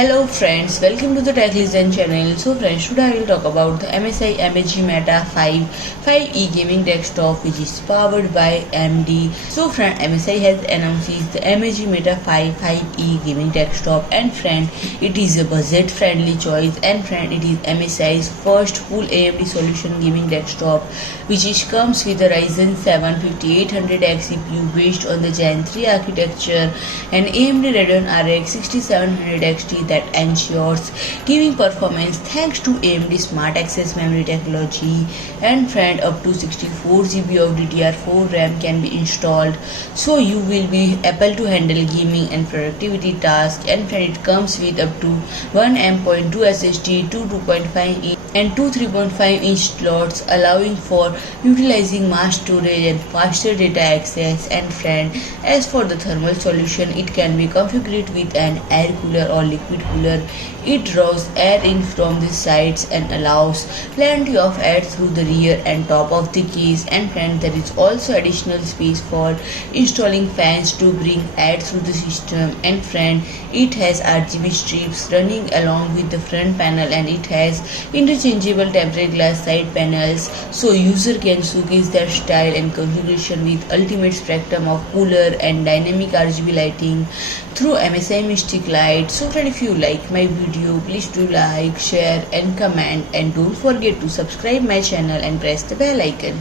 Hello friends, welcome to the Tech Listen channel. So friends, today I will talk about the MSI MSG Meta 5e gaming desktop which is powered by AMD. So friend, MSI has announced the MSG Meta 5e gaming desktop, and friend, it is a budget friendly choice, and friend, it is MSI's first full AMD solution gaming desktop which comes with a Ryzen 7 5800X CPU based on the Gen 3 architecture and AMD Radeon RX 6700 XT that ensures gaming performance thanks to AMD Smart Access Memory technology, and friend, up to 64 GB of Ddr4 Ram can be installed, so you will be able to handle gaming and productivity tasks, and friend, it comes with up to 1 M.2 SSD, 2 2.5 inch and 2 3.5 inch slots, allowing for utilizing mass storage and faster data access, and friend, as for the thermal solution, it can be configured with an air cooler or liquid cooler. It draws air in from the sides and allows plenty of air through the rear and top of the case, and friend, there is also additional space for installing fans to bring air through the system, and friend, it has RGB strips running along with the front panel, and it has interchangeable tempered glass side panels, so user can showcase their style and configuration with ultimate spectrum of cooler and dynamic RGB lighting through MSI Mystic Light. So friend, if you like my video, please do like, share and comment, and don't forget to subscribe my channel and press the bell icon.